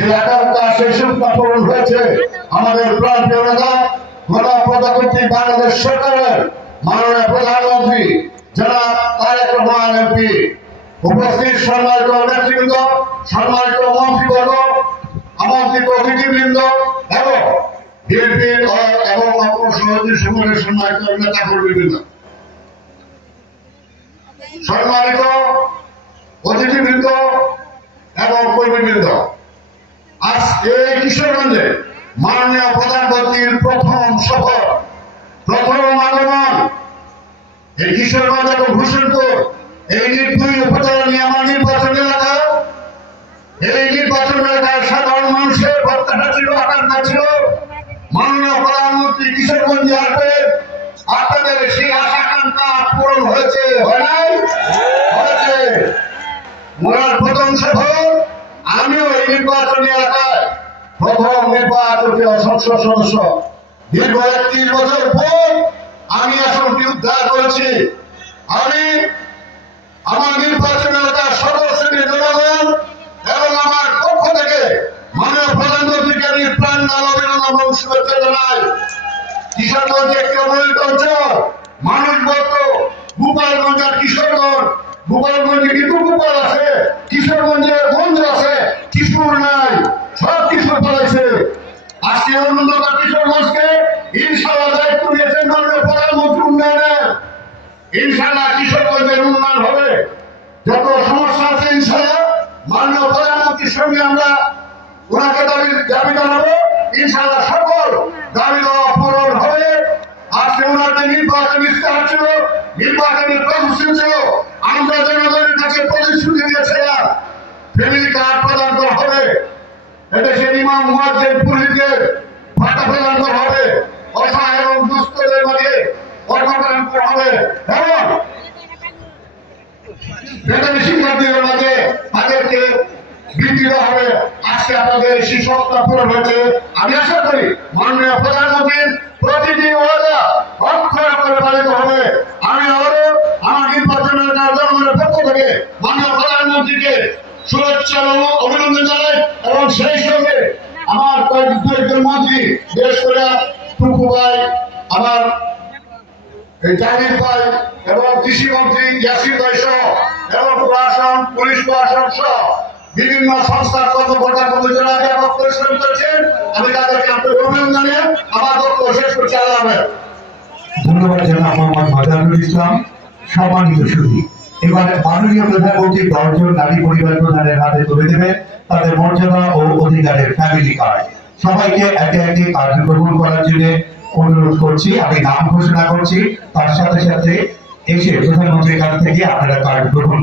যে আকাঙ্ক্ষা সেই স্বপ্ন পূরণ হয়েছে। আমাদের প্রান্তীয় নেতা গণপ্রজাতন্ত্রী বাংলাদেশ সরকারের মাননীয় প্রধানমন্ত্রী জনাব তারেক রহমান এমপি, উপস্থিত সম্মানিত নেতৃবৃন্দ, সম্মানিত মন্ত্রীবর্গ, আমন্ত্রিত অতিথিবৃন্দ এবং বিএনপির এবং অপর সহযোগী সংগঠনের সম্মানিত নেতা কর্মীবৃন্দ, সম্মানিত অতিথিবৃন্দ এবং কর্মীবৃন্দ, আজ এই কিশোরগঞ্জে মাননীয় প্রধানমন্ত্রীর প্রথম সফর, প্রথম আগমন। এই কিশোরগঞ্জ এবং হোসেনপুর এই দুই উপজেলা নিয়ে আমার নির্বাচন এলাকা, এই নির্বাচন এলাকার সাধারণ মানুষের প্রত্যাশা ছিল, আকাঙ্ক্ষা ছিল মাননীয় প্রধানমন্ত্রী কিশোরগঞ্জে আসবে। আপনাদের সেই আশা আকাঙ্ক্ষা পূরণ হয়েছে, হয় নাই? হয়েছে। ওনার প্রথম সফর, আমিও এই নির্বাচনী এলাকায় প্রথম নির্বাচিত সংসদ সদস্য। দীর্ঘ 31 বছর পর আমি আসনটি উদ্ধার করেছি। আমি আমার নির্বাচন এলাকার সকল শ্রেণীর জনগণ এবং আমার পক্ষ থেকে মাননীয় প্রধানমন্ত্রীকে আমি প্রাণ অভিনন্দন এবং শুভেচ্ছা জানাই। কিশোরগঞ্জ একটি অবহেলিত অঞ্চল। মানুষ বলতো গোপালগঞ্জ আর কিশোরগঞ্জ, গোপালগঞ্জে কিন্তু গোপাল আছে, কিশোরগঞ্জে গঞ্জ আছে, কিশোর নাই, সব কিশোর পালাইছে। আজকে উন্নত কিশোরগঞ্জকে ইনশাআল্লাহ দায়িত্ব দিয়েছেন মাননীয় প্রধানমন্ত্রী উন্নয়নের। ইনশাআল্লাহ কিশোরগঞ্জের উন্নয়ন হবে। যত সমস্যা আছে ইনশাআল্লাহ মাননীয় প্রধানমন্ত্রীর সঙ্গে আমরা ওনাকে দাবি জানাবো। ইনশাআল্লাহ সকল দাবি দেওয়া পূরণ হবে। আজকে ওনার যে নির্বাচনী ইস্তেহার ছিল, নির্বাচনী প্রতিশ্রুতি ছিল, আমরা জনগণের কাছে প্রতিশ্রুতি দিয়েছিলাম ফ্যামিলি কার্ড প্রদান করা হবে, এদেশের ইমাম মুয়াজ্জিন পুরোহিতদের ভাতা প্রদান করা হবে, অসহায় এবং দুস্থদের মাঝে অর্থ প্রদান করা হবে এবং বেতনী শিক্ষার্থীদের মাঝে তাদেরকে বৃত্তি দেওয়া হবে। আজকে আপনাদের সেই স্বপ্ন পূরণ হয়েছে। আমি আশা করি মাননীয় প্রধানমন্ত্রীর প্রতিটি ওয়াদা অক্ষরে অক্ষরে পালিত হবে। আমি আবারও আমার নির্বাচনের জনগণের পক্ষ থেকে মাননীয় প্রধানমন্ত্রীকে শুভেচ্ছা এবং অভিনন্দন জানাই এবং সেই সঙ্গে আমার কয়েকজন মন্ত্রী, বিশেষ করে টুকু ভাই, আমার জাহিদ ভাই এবং কৃষি মন্ত্রী ইয়াসির ভাই সহ এবং প্রশাসন, পুলিশ প্রশাসন সহ বিভিন্ন সংস্থার কর্মকর্তা কর্মচারীরা ব্যাপক পরিশ্রম করেছেন। আমি তাদেরকে আন্তরিক অভিনন্দন জানিয়ে আমার বক্তব্য শেষ করছি। আল্লাহ হাফেজ। ধন্যবাদ জানাব মোহাম্মদ মাজারুল ইসলাম। সম্মানিত সুধী, এবারে মাননীয় প্রধানমন্ত্রী 10 জন নারী পরিবার প্রধানের হাতে তুলে দেবেন তাদের মর্যাদা ও অধিকারের ফ্যামিলি কার্ড। সবাইকে একে একে কার্ড গ্রহণ করার জন্য অনুরোধ করছি। আমি নাম ঘোষণা করছি, তার সাথে সাথে এসে প্রধানমন্ত্রীর কাছ থেকে আপনারা কার্ড গ্রহণ করুন।